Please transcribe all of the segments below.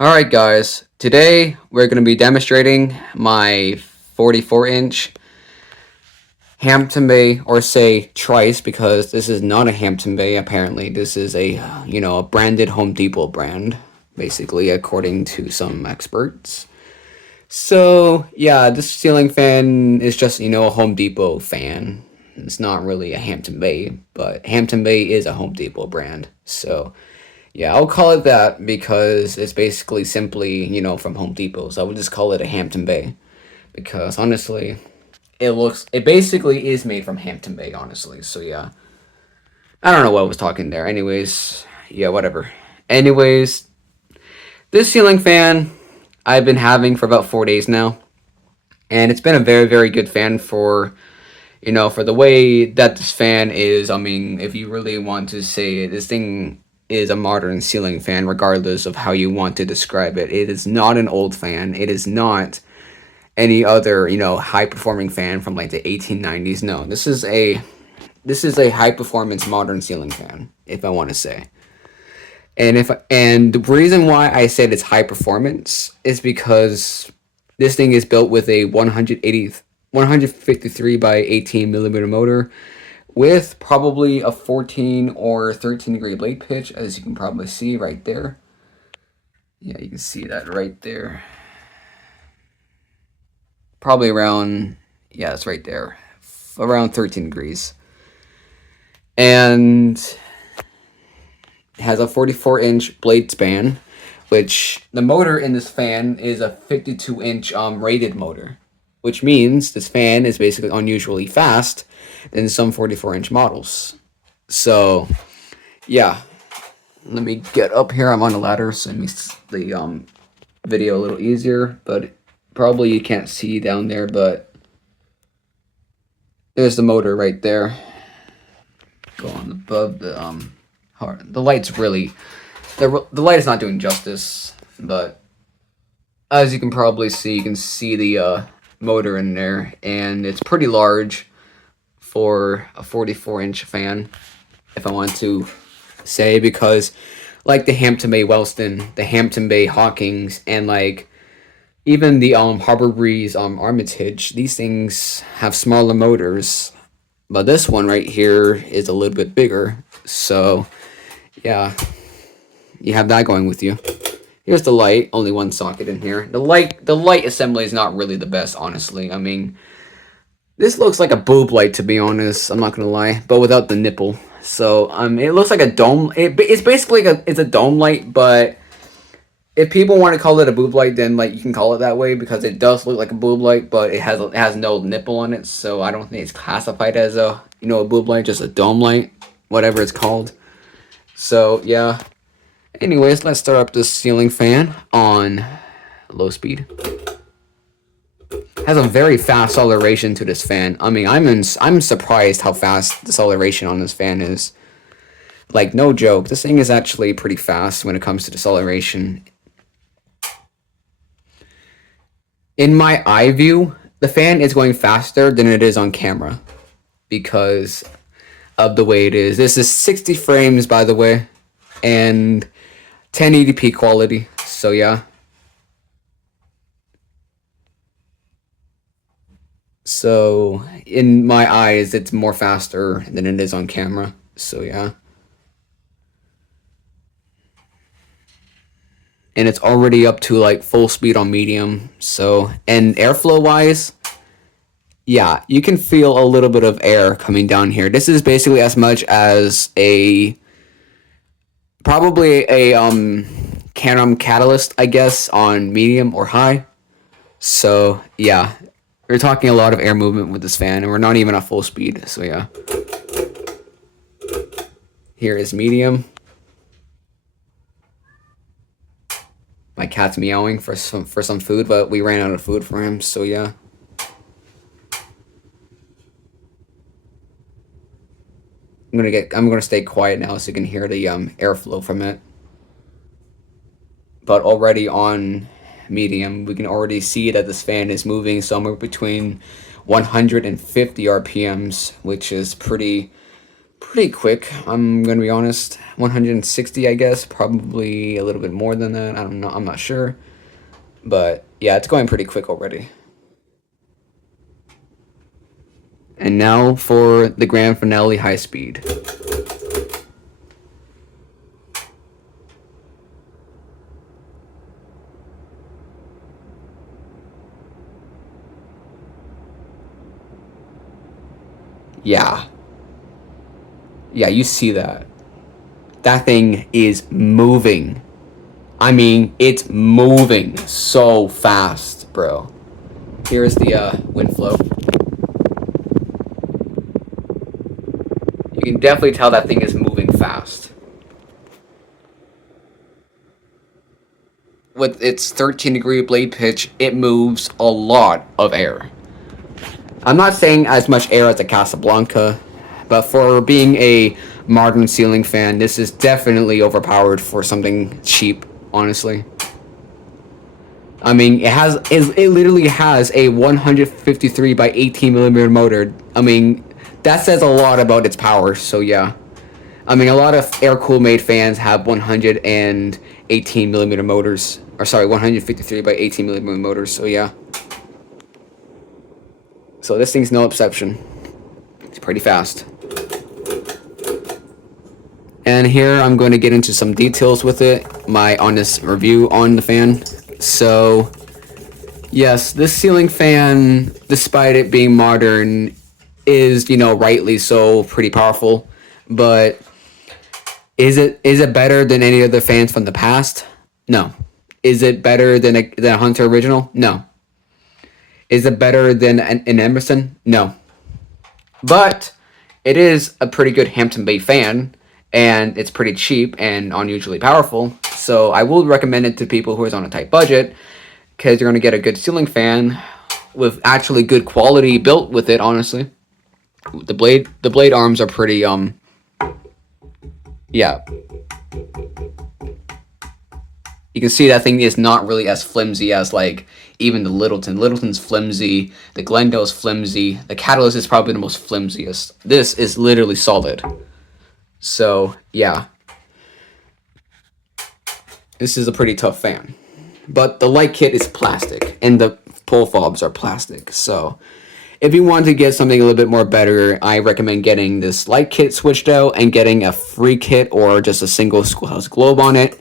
Alright guys, today we're going to be demonstrating my 44-inch Hampton Bay, or say Trice, because this is not a Hampton Bay apparently. This is a branded Home Depot brand, basically, according to some experts. So, yeah, this ceiling fan is just, a Home Depot fan. It's not really a Hampton Bay, but Hampton Bay is a Home Depot brand. So, yeah, I'll call it that because it's basically simply, from Home Depot. So I would just call it a Hampton Bay because honestly, it basically is made from Hampton Bay, honestly. So yeah, I don't know what I was talking there. Anyways, yeah, whatever. Anyways, this ceiling fan I've been having for about 4 days now, and it's been a very, very good fan for the way that this fan is. I mean, if you really want to say it, this thing is a modern ceiling fan, regardless of how you want to describe it. It is not an old fan. It is not any other, high performing fan from like the 1890s. No, this is a high performance modern ceiling fan, if I want to say. And the reason why I said it's high performance is because this thing is built with a 153 by 18 millimeter motor with probably a 14 or 13 degree blade pitch, as you can probably see right there. Yeah, you can see that right there. Probably around, yeah, it's right there, around 13 degrees. And has a 44-inch blade span, which the motor in this fan is a 52-inch rated motor, which means this fan is basically unusually fast than some 44-inch models. So, yeah, let me get up here. I'm on a ladder, so it makes the video a little easier, but probably you can't see down there, but there's the motor right there. Go on above the heart. The light's really the light is not doing justice, but as you can probably see, you can see the motor in there, and it's pretty large for a 44-inch fan, if I want to say, because like the Hampton Bay Wellston, the Hampton Bay Hawkins, and like even the Harbor Breeze Armitage, these things have smaller motors, but this one right here is a little bit bigger. So yeah, you have that going with you. Here's the light, only one socket in here. The light assembly is not really the best, honestly. I mean, this looks like a boob light, to be honest. I'm not gonna lie, but without the nipple. So it looks like a dome. It's basically it's a dome light, but if people want to call it a boob light, then like you can call it that way because it does look like a boob light, but it has no nipple on it, so I don't think it's classified as a boob light, just a dome light, whatever it's called. So yeah. Anyways, let's start up this ceiling fan on low speed. Has a very fast acceleration to this fan. I mean, I'm surprised how fast the acceleration on this fan is. Like, no joke, this thing is actually pretty fast when it comes to deceleration. In my eye view, the fan is going faster than it is on camera because of the way it is. This is 60 frames, by the way, and 1080p quality. So yeah. So in my eyes, it's more faster than it is on camera. So yeah. And it's already up to like full speed on medium. So, and airflow wise, yeah, you can feel a little bit of air coming down here. This is basically as much as probably a Canon catalyst, I guess, on medium or high. So yeah, we're talking a lot of air movement with this fan, and we're not even at full speed. So yeah, here is medium. My cat's meowing for some food, but we ran out of food for him. So yeah. I'm gonna stay quiet now so you can hear the airflow from it. But already on medium, we can already see that this fan is moving somewhere between 150 RPMs, which is pretty Pretty quick, I'm gonna be honest. 160, I guess, probably a little bit more than that. I don't know, I'm not sure. But yeah, it's going pretty quick already. And now for the grand finale high speed. Yeah. Yeah, you see that. That thing is moving. I mean, it's moving so fast, bro. Here's the wind flow. You can definitely tell that thing is moving fast. With its 13-degree blade pitch, it moves a lot of air. I'm not saying as much air as a Casablanca, but for being a modern ceiling fan, this is definitely overpowered for something cheap, honestly. I mean, it literally has a 153 by 18 millimeter motor. I mean, that says a lot about its power. So yeah, I mean, a lot of air cool made fans have 118 millimeter motors, or sorry, 153 by 18 millimeter motors. So yeah, so this thing's no exception. It's pretty fast. And here I'm going to get into some details with it, my honest review on the fan. So yes, this ceiling fan, despite it being modern, is, you know, rightly so pretty powerful. But is it better than any other fans from the past? No. Is it better than a Hunter original? No. Is it better than an Emerson? No. But it is a pretty good Hampton Bay fan, and it's pretty cheap and unusually powerful. So I will recommend it to people who is on a tight budget, because you're going to get a good ceiling fan with actually good quality built with it, honestly. The blade arms are pretty yeah. You can see that thing is not really as flimsy as like even the Littleton. Littleton's flimsy, the Glendale's flimsy, the Catalyst is probably the most flimsiest. This is literally solid. So yeah. This is a pretty tough fan. But the light kit is plastic, and the pole fobs are plastic. So if you want to get something a little bit more better, I recommend getting this light kit switched out and getting a free kit or just a single Schoolhouse Globe on it,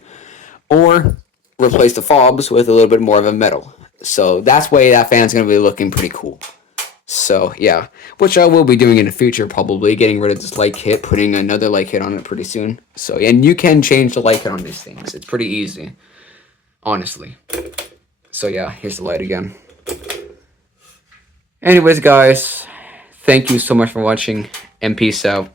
or replace the fobs with a little bit more of a metal. So that's way that fan's going to be looking pretty cool. So yeah, which I will be doing in the future, probably getting rid of this light kit, putting another light kit on it pretty soon. So, and you can change the light kit on these things. It's pretty easy, honestly. So yeah, here's the light again. Anyways, guys, thank you so much for watching, and peace out.